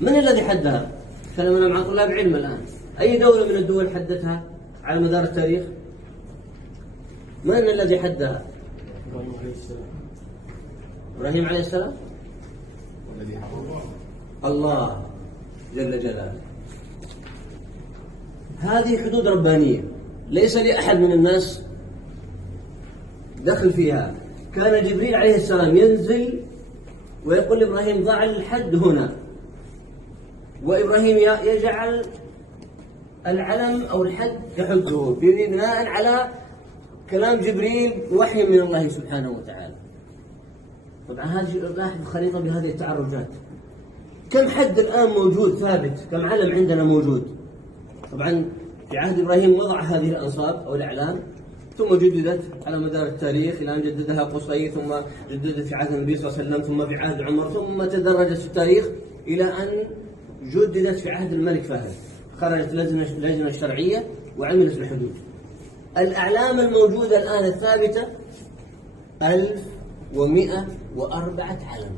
من الذي حدها؟ كلامنا مع طلاب علم الآن. أي دولة من الدول حدتها على مدار التاريخ؟ من الذي حدها؟ إبراهيم عليه السلام. والذي حفظه الله جل جلاله. هذه حدود ربانية ليس لأحد من الناس دخل فيها. كان جبريل عليه السلام ينزل ويقول لإبراهيم ضع الحد هنا، وإبراهيم يجعل العلم أو الحد يحده بناء على كلام جبريل وحي من الله سبحانه وتعالى. طبعا هذه لاحظ خريطة بهذه التعرجات. كم حد الآن موجود ثابت؟ كم علم عندنا موجود؟ طبعا في عهد إبراهيم وضع هذه الأنصاب أو الأعلام، ثم جددت على مدار التاريخ إلى أن جددها قصي، ثم جددت في عهد النبي صلى الله عليه وسلم، ثم في عهد عمر، ثم تدرجت في التاريخ إلى أن جددت في عهد الملك فهد. خرجت لجنة شرعية وعملت الحدود. الأعلام الموجودة الآن الثابتة 1104 علم،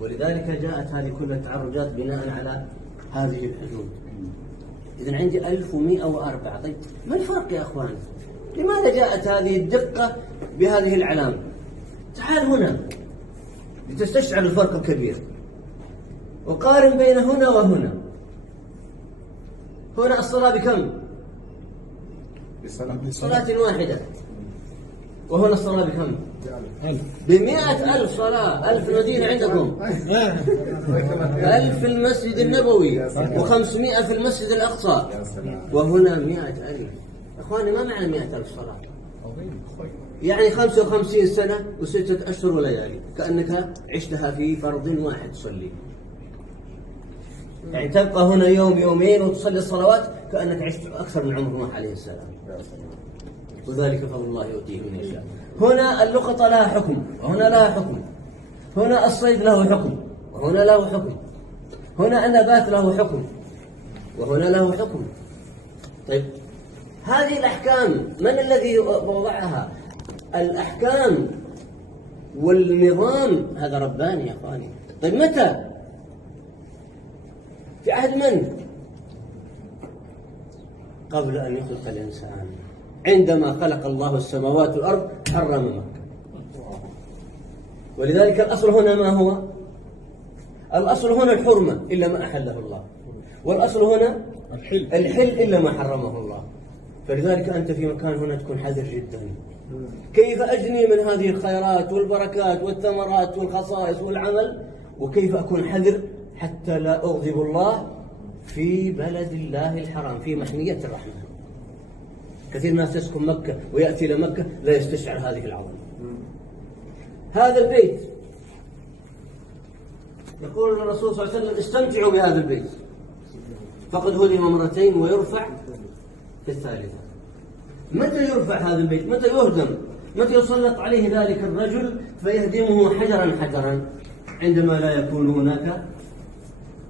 ولذلك جاءت هذه كل التعرجات بناء على هذه الحدود. إذن عندي 1104. طيب ما الفرق يا أخوان؟ لماذا جاءت هذه الدقة بهذه العلام؟ تعال هنا لتستشعر الفرق الكبير، وقارن بين هنا وهنا. هنا الصلاة بكم؟ صلاة واحدة. وهنا الصلاة بكم؟ 100,000 صلاة. 1000 المدينة عندكم، 1000 في المسجد النبوي، و500 في المسجد الأقصى، وهنا 100,000. أخواني ما معنى 100,000 صلاة؟ يعني 55 سنة و6 أشهر وليالي، كأنك عشتها في فرض واحد تصلي. يعني تبقى هنا يوم يومين وتصلي الصلوات كأنك عشت أكثر من عمر نوح عليه السلام. وذلك فضل الله يؤتيه من يشاء. هنا اللقطة لها حكم وهنا لها حكم، هنا الصيد له حكم وهنا له حكم، هنا النبات له حكم وهنا له حكم. طيب هذه الأحكام من الذي وضعها؟ الأحكام والنظام هذا رباني يا أخواني. طيب متى؟ في عهد من؟ قبل أن يخلق الإنسان. عندما خلق الله السماوات والأرض حرم مكة. ولذلك الأصل هنا ما هو؟ الأصل هنا الحرمة إلا ما أحله الله، والأصل هنا الحل إلا ما حرمه الله. فلذلك أنت في مكان هنا تكون حذر جدا. كيف أجني من هذه الخيرات والبركات والثمرات والخصائص والعمل، وكيف أكون حذر حتى لا أغضب الله في بلد الله الحرام في محمية الرحمن. كثير من الناس يسكن مكة ويأتي إلى مكة لا يستشعر هذه العظمة. هذا البيت يقول الرسول صلى الله عليه وسلم استمتعوا بهذا البيت، فقد هدم مرتين ويرفع في الثالثة. متى يرفع هذا البيت؟ متى يهدم؟ متى يسلط عليه ذلك الرجل فيهدمه حجرا حجرا؟ عندما لا يكون هناك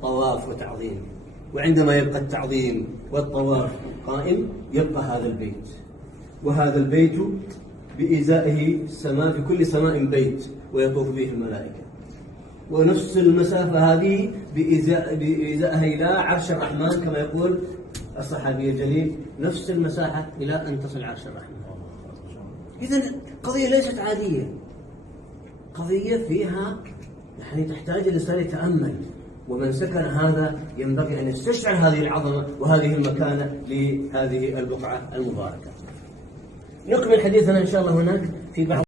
طواف وتعظيم. وعندما يبقى التعظيم والطواف قائم يبقى هذا البيت. وهذا البيت بإزائه السماء، في كل سماء بيت ويطوف به الملائكة، ونفس المسافة هذه بإزائها إلى عرش الرحمن كما يقول الصحابي الجليل، نفس المساحة إلى أن تصل عرش الرحمن. إذن قضية ليست عادية، قضية فيها يعني تحتاج الإنسان يتأمل. ومن سكن هذا ينبغي أن يستشعر هذه العظمة وهذه المكانة لهذه البقعة المباركة. نكمل حديثنا إن شاء الله هناك في بعض